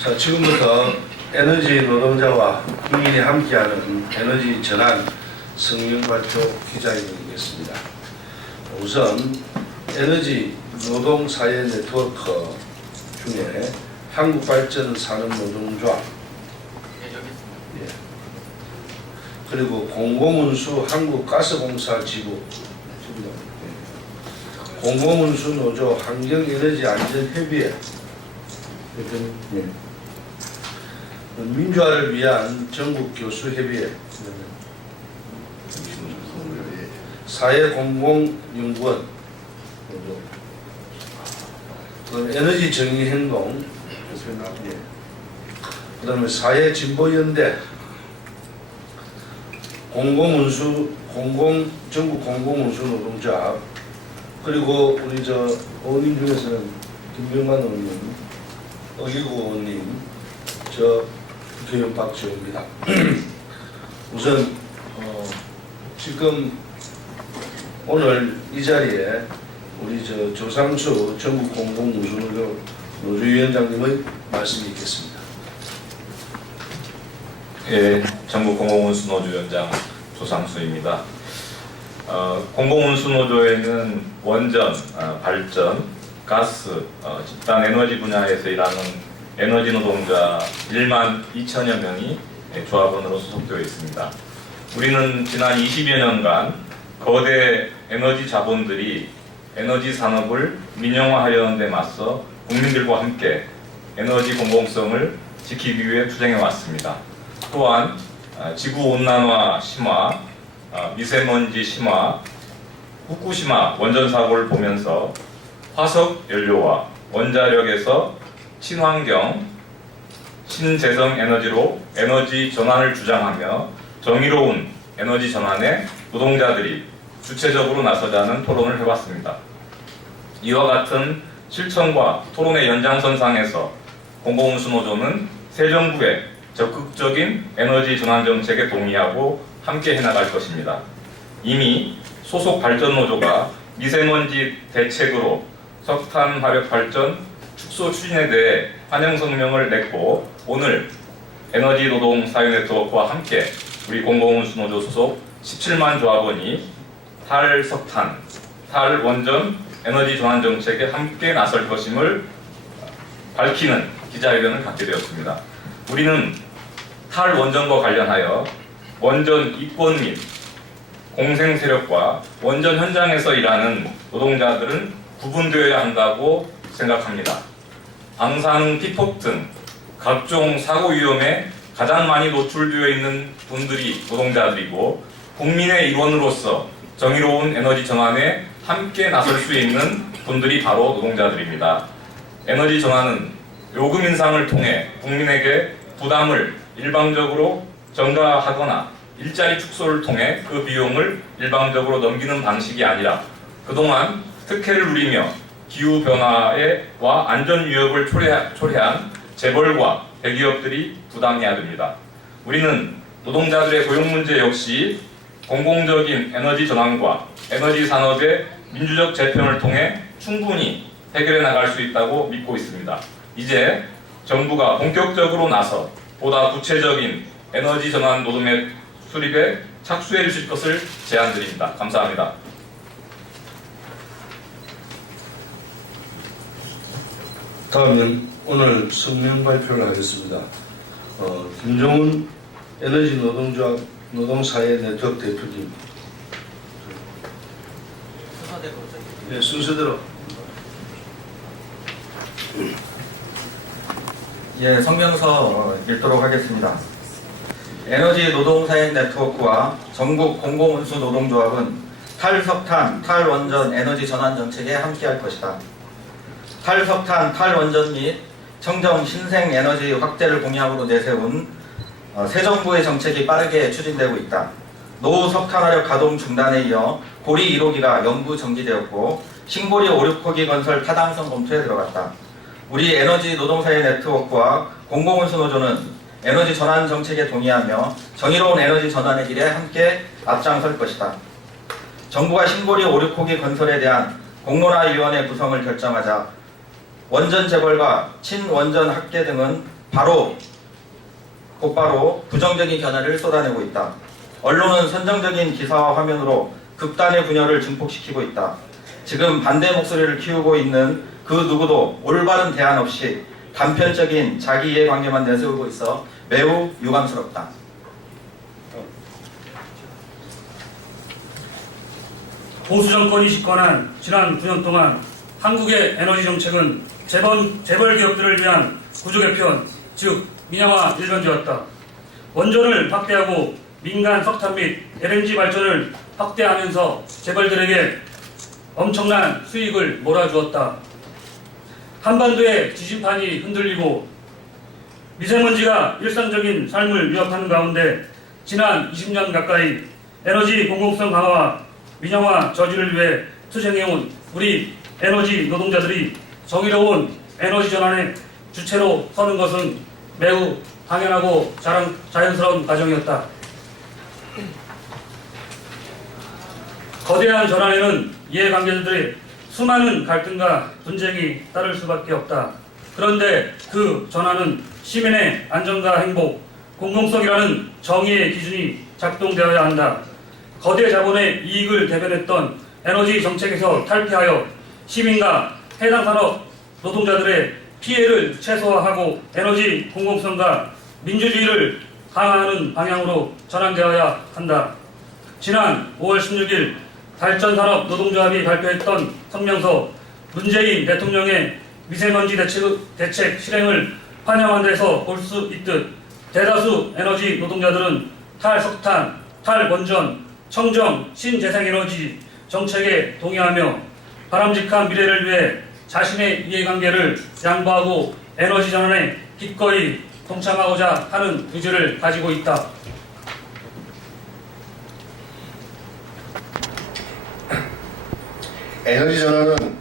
자, 지금부터 에너지 노동자와 국민이 함께하는 에너지 전환 성명 발표 기자회견이겠습니다. 우선 에너지 노동사회 네트워크 중에 한국발전산업노동조합, 예. 그리고 공공운수 한국가스공사지부, 공공운수노조 환경에너지안전협의회, 예. 민주화를 위한 전국교수협의회, 사회공공연구원, 에너지정의행동, 그 다음에 사회진보연대, 전국공공운수노동조합, 그리고 우리 의원님 중에서는 김병만 의원님, 어기구 의원님, 국회의원 박지호입니다. 우선 지금 오늘 이 자리에 우리 조상수 전국공공운수노조 노조위원장님의 말씀이 있겠습니다. 예, 전국공공운수노조위원장 조상수입니다. 공공운수노조에는 원전, 발전, 가스, 집단 에너지 분야에서 일하는 에너지 노동자 1만 2천여 명이 조합원으로 소속되어 있습니다. 우리는 지난 20여 년간 거대 에너지 자본들이 에너지 산업을 민영화하려는 데 맞서 국민들과 함께 에너지 공공성을 지키기 위해 투쟁해 왔습니다. 또한 지구온난화 심화, 미세먼지 심화, 후쿠시마 원전 사고를 보면서 화석 연료와 원자력에서 친환경, 신재생 에너지로 에너지 전환을 주장하며 정의로운 에너지 전환에 노동자들이 주체적으로 나서자는 토론을 해왔습니다. 이와 같은 실천과 토론의 연장선상에서 공공운수노조는 새 정부의 적극적인 에너지 전환 정책에 동의하고 함께 해나갈 것입니다. 이미 소속 발전노조가 미세먼지 대책으로 석탄 화력 발전 축소 추진에 대해 환영 성명을 냈고, 오늘 에너지 노동 사회 네트워크와 함께 우리 공공운수노조 소속 17만 조합원이 탈석탄, 탈원전 에너지 전환 정책에 함께 나설 것임을 밝히는 기자회견을 갖게 되었습니다. 우리는 탈원전과 관련하여 원전 이권 및 공생 세력과 원전 현장에서 일하는 노동자들은 구분되어야 한다고 생각합니다. 방사능 피폭 등 각종 사고 위험에 가장 많이 노출되어 있는 분들이 노동자들이고, 국민의 일원으로서 정의로운 에너지 전환에 함께 나설 수 있는 분들이 바로 노동자들입니다. 에너지 전환은 요금 인상을 통해 국민에게 부담을 일방적으로 전가하거나 일자리 축소를 통해 그 비용을 일방적으로 넘기는 방식이 아니라 그동안 특혜를 누리며 기후변화와 안전위협을 초래한 재벌과 대기업들이 부담해야 됩니다. 우리는 노동자들의 고용 문제 역시 공공적인 에너지 전환과 에너지 산업의 민주적 재편을 통해 충분히 해결해 나갈 수 있다고 믿고 있습니다. 이제 정부가 본격적으로 나서 보다 구체적인 에너지 전환 로드맵 수립에 착수해 주실 것을 제안드립니다. 감사합니다. 다음은 오늘 성명 발표를 하겠습니다. 김종훈 에너지 노동조합 노동사회 네트워크 대표님. 네, 순서대로. 예, 성명서 읽도록 하겠습니다. 에너지 노동사회 네트워크와 전국 공공운수 노동조합은 탈석탄, 탈원전 에너지 전환 정책에 함께할 것이다. 탈석탄, 탈원전 및 청정 신생 에너지 확대를 공약으로 내세운 새 정부의 정책이 빠르게 추진되고 있다. 노후 석탄화력 가동 중단에 이어 고리 1호기가 영구 정지되었고, 신고리 5, 6호기 건설 타당성 검토에 들어갔다. 우리 에너지 노동사회 네트워크와 공공운수노조는 에너지 전환 정책에 동의하며 정의로운 에너지 전환의 길에 함께 앞장설 것이다. 정부가 신고리 5, 6호기 건설에 대한 공론화위원회 구성을 결정하자 원전 재벌과 친원전 학계 등은 곧바로 부정적인 견해를 쏟아내고 있다. 언론은 선정적인 기사와 화면으로 극단의 분열을 증폭시키고 있다. 지금 반대 목소리를 키우고 있는 그 누구도 올바른 대안 없이 단편적인 자기 이해관계만 내세우고 있어 매우 유감스럽다. 보수 정권이 집권한 지난 9년 동안 한국의 에너지 정책은 재벌 기업들을 위한 구조 개편, 즉 민영화 일변지였다. 원전을 확대하고 민간 석탄 및 LNG 발전을 확대하면서 재벌들에게 엄청난 수익을 몰아주었다. 한반도의 지진판이 흔들리고 미세먼지가 일상적인 삶을 위협하는 가운데 지난 20년 가까이 에너지 공공성 강화와 민영화 저지를 위해 투쟁해온 우리 에너지 노동자들이 정의로운 에너지 전환의 주체로 서는 것은 매우 당연하고 자연스러운 과정이었다. 거대한 전환에는 이해관계자들의 수많은 갈등과 분쟁이 따를 수밖에 없다. 그런데 그 전환은 시민의 안전과 행복, 공공성이라는 정의의 기준이 작동되어야 한다. 거대 자본의 이익을 대변했던 에너지 정책에서 탈피하여 시민과 해당 산업 노동자들의 피해를 최소화하고 에너지 공공성과 민주주의를 강화하는 방향으로 전환되어야 한다. 지난 5월 16일 발전산업 노동조합이 발표했던 성명서 문재인 대통령의 미세먼지 대책 실행을 환영한다에서 볼 수 있듯 대다수 에너지 노동자들은 탈석탄, 탈원전, 청정, 신재생에너지 정책에 동의하며 바람직한 미래를 위해 자신의 이해관계를 양보하고 에너지 전환에 기꺼이 동참하고자 하는 의지를 가지고 있다. 에너지 전환은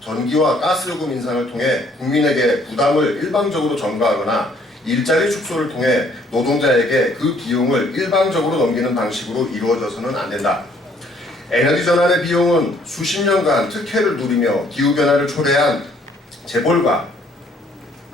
전기와 가스요금 인상을 통해 국민에게 부담을 일방적으로 전가하거나 일자리 축소를 통해 노동자에게 그 비용을 일방적으로 넘기는 방식으로 이루어져서는 안 된다. 에너지 전환의 비용은 수십 년간 특혜를 누리며 기후변화를 초래한 재벌과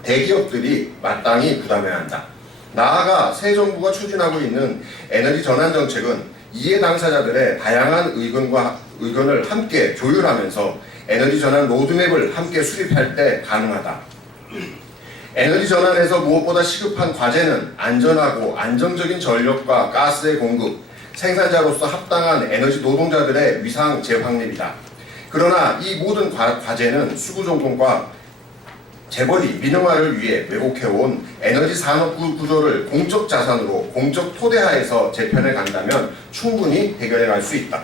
대기업들이 마땅히 부담해야 한다. 나아가 새 정부가 추진하고 있는 에너지 전환 정책은 이해 당사자들의 다양한 의견을 함께 조율하면서 에너지 전환 로드맵을 함께 수립할 때 가능하다. 에너지 전환에서 무엇보다 시급한 과제는 안전하고 안정적인 전력과 가스의 공급, 생산자로서 합당한 에너지 노동자들의 위상 재확립이다. 그러나 이 모든 과제는 수구정권과 재벌이 민영화를 위해 왜곡해온 에너지 산업 구조를 공적 자산으로 공적 토대하에서 재편해 간다면 충분히 해결해 갈 수 있다.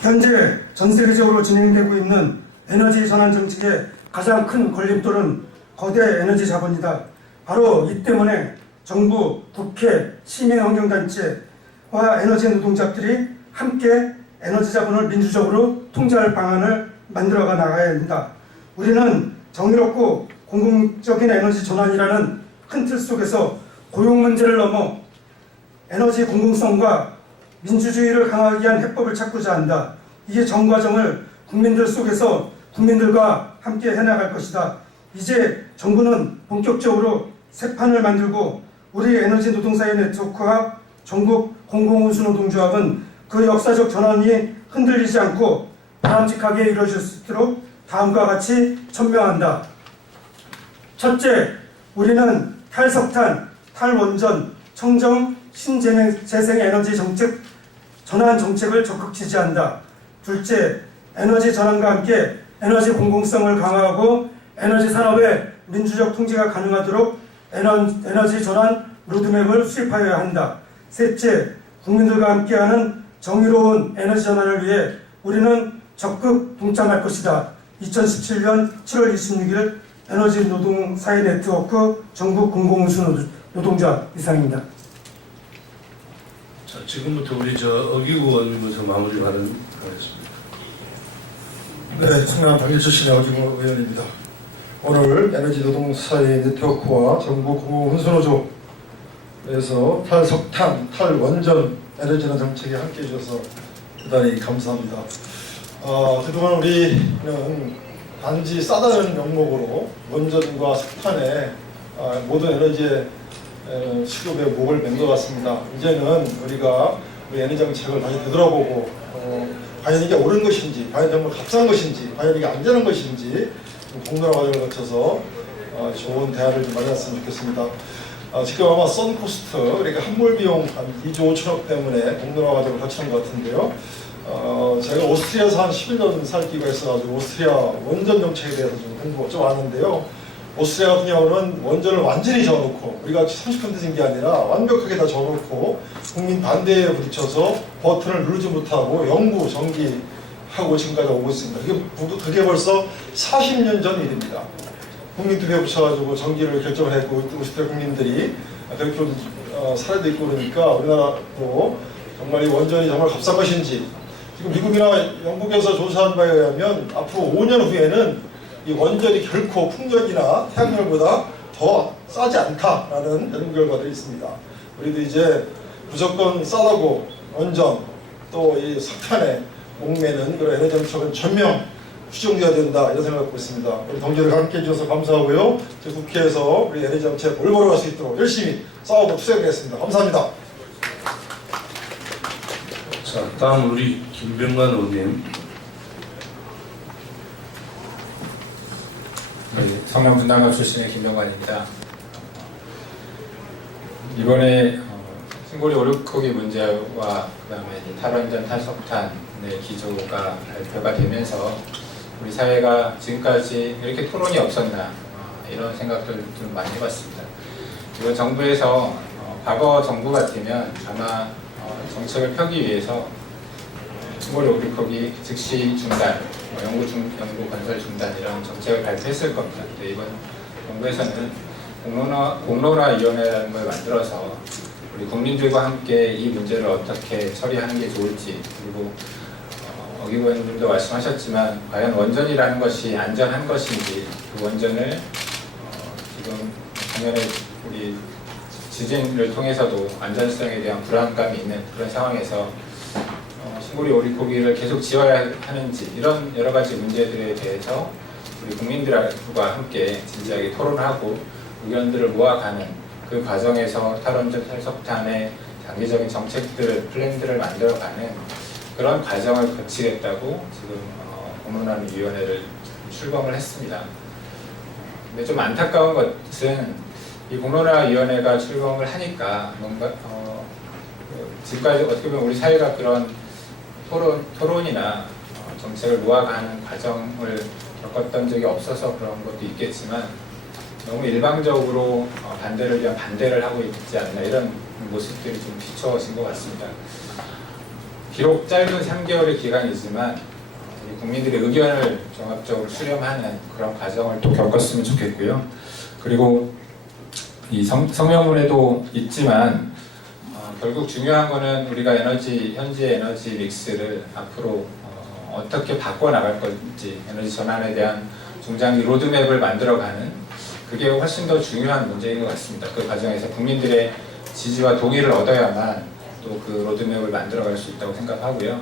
현재 전 세계적으로 진행되고 있는 에너지 전환 정책의 가장 큰 걸림돌은 거대 에너지 자본이다. 바로 이 때문에 정부, 국회, 시민환경단체와 에너지 노동자들이 함께 에너지 자본을 민주적으로 통제할 방안을 만들어가 나가야 한다. 우리는 정의롭고 공공적인 에너지 전환이라는 큰 틀 속에서 고용 문제를 넘어 에너지 공공성과 민주주의를 강화하기 위한 해법을 찾고자 한다. 이게 전 과정을 국민들 속에서 국민들과 함께 해나갈 것이다. 이제 정부는 본격적으로 새 판을 만들고 우리 에너지 노동사회 네트워크와 전국 공공운수노동조합은 그 역사적 전환이 흔들리지 않고 바람직하게 이루어질 수 있도록 다음과 같이 천명한다. 첫째, 우리는 탈석탄, 탈원전, 청정, 신재생에너지 전환 정책을 적극 지지한다. 둘째, 에너지 전환과 함께 에너지 공공성을 강화하고 에너지 산업의 민주적 통제가 가능하도록 에너지 전환 로드맵을 수립하여야 한다. 셋째, 국민들과 함께하는 정의로운 에너지 전환을 위해 우리는 적극 동참할 것이다. 2017년 7월 26일 에너지 노동사회 네트워크 전국 공공운수 노동조합 이상입니다. 자, 지금부터 우리 어기구 의원님부터 마무리 발언하겠습니다. 네, 청남 당일출신의 어기구 의원입니다. 오늘 에너지 노동사회 네트워크와 전국 공공운수노조에서 탈석탄, 탈원전 에너지나 정책에 함께해 주셔서 대단히 감사합니다. 그동안 우리는 단지 싸다는 명목으로 원전과 석탄의 모든 에너지의 수급에 목을 맨 것 같습니다. 이제는 우리가 우리 에너지 정책을 다시 되돌아보고 과연 이게 옳은 것인지, 과연 정말 값싼 것인지, 과연 이게 안전한 것인지 공론화 과정을 거쳐서 좋은 대안을 좀 마련했으면 좋겠습니다. 지금 아마 선코스트, 그러니까 한몰 비용 한 2조 5천억 때문에 공론화 과정을 거치는 것 같은데요. 제가 오스트리아에서 한 11년 살 기회가 있어가지고 오스트리아 원전 정책에 대해서 좀 공부 좀 아는데요. 오스트리아 같은 경우는 원전을 완전히 저어놓고, 우리가 30% 진 게 아니라 완벽하게 다 저어놓고 국민 반대에 부딪혀서 버튼을 누르지 못하고 영구 정기하고 지금까지 오고 있습니다. 그게 벌써 40년 전 일입니다. 국민투표에 붙여가지고 정기를 결정을 했고, 오스트리아 국민들이 그렇게 사례도 있고 그러니까 우리나라도 정말 이 원전이 정말 값싼 것인지, 지금 미국이나 영국에서 조사한 바에 의하면 앞으로 5년 후에는 이 원전이 결코 풍력이나 태양열보다 더 싸지 않다라는 연구 결과들이 있습니다. 우리도 이제 무조건 싸다고 원전 또 이 석탄에 목매는 그런 에너지 정책은 전면 수정돼야 된다, 이런 생각을 갖고 있습니다. 우리 동지들 함께 해주셔서 감사하고요. 국회에서 우리 에너지 정책 올바로 갈 수 있도록 열심히 싸우고 투쟁하겠습니다. 감사합니다. 자, 다음 우리 김병관 의원님. 네, 성남 분당갑 출신의 김병관입니다. 이번에 신고리 오륙호기 문제와 그다음에 탈원전, 탈석탄의 기조가 발표가 되면서 우리 사회가 지금까지 이렇게 토론이 없었나 이런 생각들 좀 많이 해봤습니다. 이번 정부에서 과거 정부 같으면 아마 정책을 펴기 위해서 신고리 오륙호기 즉시 중단, 연구 건설 중단 이런 정책을 발표했을 겁니다. 근데 이번 정부에서는 공론화위원회라는 걸 만들어서 우리 국민들과 함께 이 문제를 어떻게 처리하는 게 좋을지, 그리고 억 의원님도 말씀하셨지만 과연 원전이라는 것이 안전한 것인지, 그 원전을 지금 작년에 우리 지진을 통해서도 안전성에 대한 불안감이 있는 그런 상황에서 신고리 오륙호기를 계속 지어야 하는지, 이런 여러 가지 문제들에 대해서 우리 국민들과 함께 진지하게 토론하고 의견들을 모아가는 그 과정에서 탈원전, 탈석탄의 장기적인 정책들을, 플랜들을 만들어가는 그런 과정을 거치겠다고 지금 공론화위원회를 출범을 했습니다. 근데 좀 안타까운 것은 이 공론화위원회가 출범을 하니까 뭔가 지금까지 어떻게 보면 우리 사회가 그런 토론이나 정책을 모아가는 과정을 겪었던 적이 없어서 그런 것도 있겠지만 너무 일방적으로 반대를 위한 반대를 하고 있지 않나, 이런 모습들이 좀 비춰진 것 같습니다. 비록 짧은 3개월의 기간이지만 국민들의 의견을 종합적으로 수렴하는 그런 과정을 또 겪었으면 좋겠고요. 그리고 이 성명문에도 있지만 결국 중요한 거는 우리가 현재 에너지 믹스를 앞으로 어떻게 바꿔나갈 건지, 에너지 전환에 대한 중장기 로드맵을 만들어가는, 그게 훨씬 더 중요한 문제인 것 같습니다. 그 과정에서 국민들의 지지와 동의를 얻어야만 또 그 로드맵을 만들어갈 수 있다고 생각하고요.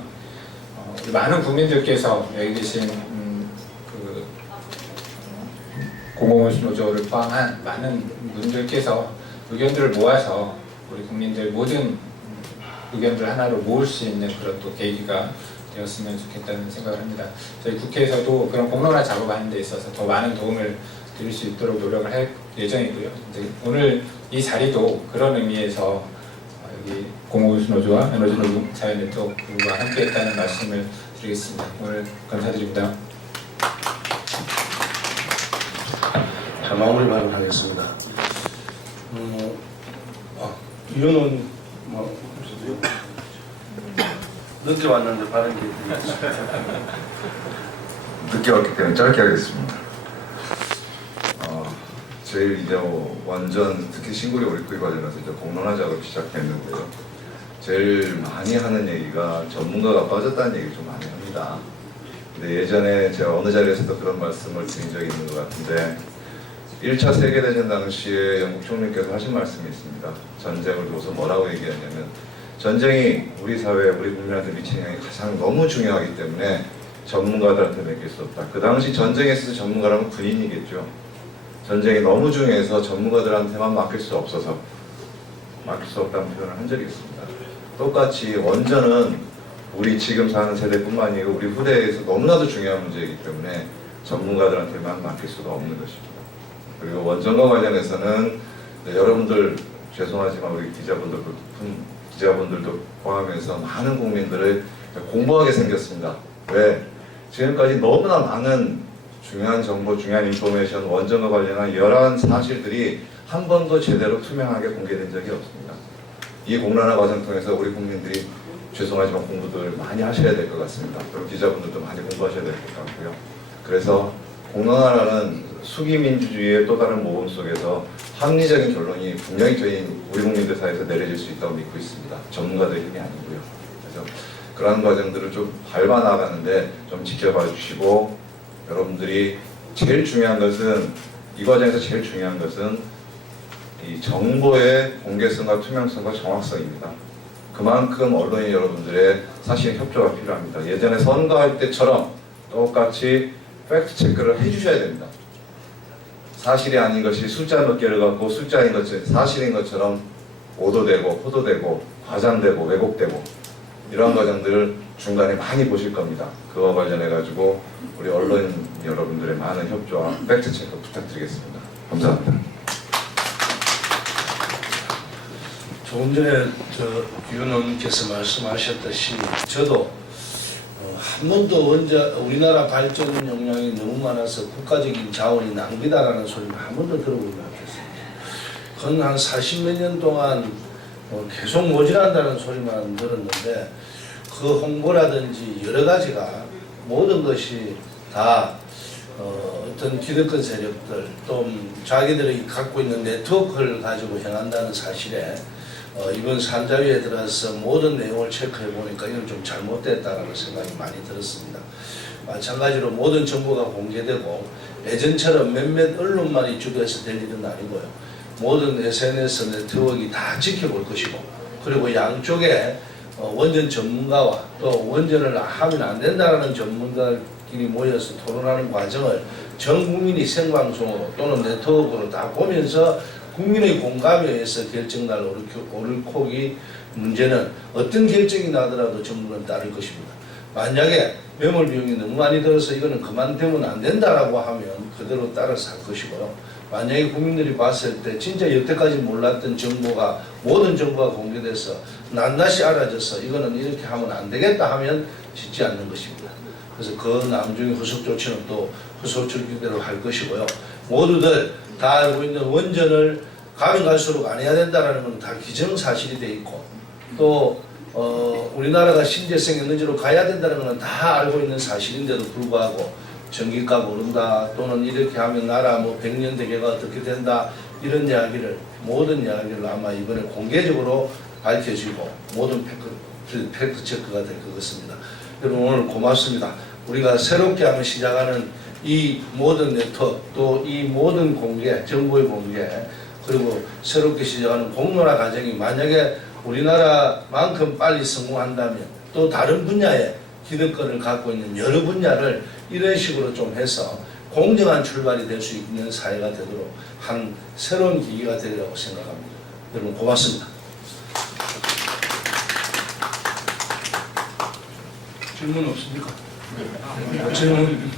우리 많은 국민들께서 여기 계신 그 공공운수노조를 포함한 많은 분들께서 의견들을 모아서 우리 국민들 모든 의견들 하나로 모을 수 있는 그런 또 계기가 되었으면 좋겠다는 생각을 합니다. 저희 국회에서도 그런 공론화 작업하는 데 있어서 더 많은 도움을 드릴 수 있도록 노력을 할 예정이고요. 이제 오늘 이 자리도 그런 의미에서 여기 공공운수노조와 에너지노동사회네트워크와 함께했다는 말씀을 드리겠습니다. 오늘 감사드립니다. 자, 마무리 발언하겠습니다. 위원은 늦게 왔는데 발언 기회 늦게 왔기 때문에 짧게 하겠습니다. 제일 이제 원전, 특히 신고리 오륙호기 관련해서 이제 공론화 작업이 시작됐는데요. 제일 많이 하는 얘기가 전문가가 빠졌다는 얘기를 좀 많이 합니다. 근데 예전에 제가 어느 자리에서도 그런 말씀을 드린 적이 있는 것 같은데, 1차 세계대전 당시에 영국 총리께서 하신 말씀이 있습니다. 전쟁을 두고서 뭐라고 얘기했냐면, 전쟁이 우리 사회, 우리 국민한테 미치는 영향이 가장 너무 중요하기 때문에 전문가들한테 맡길 수 없다. 그 당시 전쟁에 있어서 전문가라면 군인이겠죠. 전쟁이 너무 중요해서 전문가들한테만 맡길 수 없어서 맡길 수 없다는 표현을 한 적이 있습니다. 똑같이 원전은 우리 지금 사는 세대뿐만 아니고 우리 후대에서 너무나도 중요한 문제이기 때문에 전문가들한테만 맡길 수가 없는 것입니다. 그리고 원전과 관련해서는 여러분들 죄송하지만 우리 기자분들도 포함해서 많은 국민들을 공부하게 생겼습니다. 왜? 지금까지 너무나 많은 중요한 정보, 중요한 인포메이션, 원전과 관련한 여러 사실들이 한 번도 제대로 투명하게 공개된 적이 없습니다. 이 공론화 과정 통해서 우리 국민들이 죄송하지만 공부들 많이 하셔야 될 것 같습니다. 그리고 기자분들도 많이 공부하셔야 될 것 같고요. 그래서 공론화라는 수기민주주의의 또 다른 모범 속에서 합리적인 결론이 분명히 저희 우리 국민들 사이에서 내려질 수 있다고 믿고 있습니다. 전문가들의 힘이 아니고요. 그래서 그러한 과정들을 좀 밟아 나가는데 좀 지켜봐 주시고, 여러분들이 제일 중요한 것은, 이 과정에서 제일 중요한 것은 이 정보의 공개성과 투명성과 정확성입니다. 그만큼 언론인 여러분들의 사실 협조가 필요합니다. 예전에 선거할 때처럼 똑같이 팩트 체크를 해주셔야 됩니다. 사실이 아닌 것이 숫자 몇 개를 갖고 숫자인 것이 사실인 것처럼 오도되고 호도되고 과장되고 왜곡되고 이러한 과정들을 중간에 많이 보실 겁니다. 그와 관련해 가지고 우리 언론인 여러분들의 많은 협조와 팩트 체크 부탁드리겠습니다. 감사합니다. 조금 전에 위원님께서 말씀하셨듯이 저도 한 번도 우리나라 발전 역량이 너무 많아서 국가적인 자원이 낭비다라는 소리를 한 번도 들어보지 못했습니다. 그건 한 40몇 년 동안 계속 모질한다는 소리만 들었는데 그 홍보라든지 여러 가지가 모든 것이 다 어떤 기득권 세력들 또 자기들이 갖고 있는 네트워크를 가지고 행한다는 사실에 이번 산자위에 들어서 모든 내용을 체크해 보니까 이건 좀 잘못됐다라는 생각이 많이 들었습니다. 마찬가지로 모든 정보가 공개되고 예전처럼 몇몇 언론만 이쪽에서 될 일은 아니고요. 모든 SNS 네트워크가 다 지켜볼 것이고, 그리고 양쪽에 원전 전문가와 또 원전을 하면 안 된다는 전문가들끼리 모여서 토론하는 과정을 전 국민이 생방송으로 또는 네트워크로 다 보면서 국민의 공감에 의해서 결정날 옳고 문제는 어떤 결정이 나더라도 정부는 따를 것입니다. 만약에 매몰 비용이 너무 많이 들어서 이거는 그만두면 안 된다라고 하면 그대로 따라서 할 것이고요. 만약에 국민들이 봤을 때 진짜 여태까지 몰랐던 정보가 모든 정보가 공개돼서 낱낱이 알아져서 이거는 이렇게 하면 안 되겠다 하면 짓지 않는 것입니다. 그래서 그 나중에 후속 조치는 또 후속 조치대로 할 것이고요. 모두들 다 알고 있는 원전을 가면 갈수록 안 해야 된다는 건 다 기정사실이 돼 있고, 또 우리나라가 신재생 에너지로 가야 된다는 건 다 알고 있는 사실인데도 불구하고 전기값 오른다 또는 이렇게 하면 나라 뭐 100년 대계가 어떻게 된다 이런 이야기를 모든 이야기를 아마 이번에 공개적으로 밝혀지고 모든 팩트 체크가 될 것 같습니다. 여러분 오늘 고맙습니다. 우리가 새롭게 한번 시작하는 이 모든 네트워크 또 이 모든 공개 정보의 공개 그리고 새롭게 시작하는 공론화 과정이 만약에 우리나라만큼 빨리 성공한다면 또 다른 분야에 기득권을 갖고 있는 여러 분야를 이런 식으로 좀 해서 공정한 출발이 될 수 있는 사회가 되도록 한 새로운 기기가 되리라고 생각합니다. 여러분 고맙습니다. 질문 없습니까? 질문?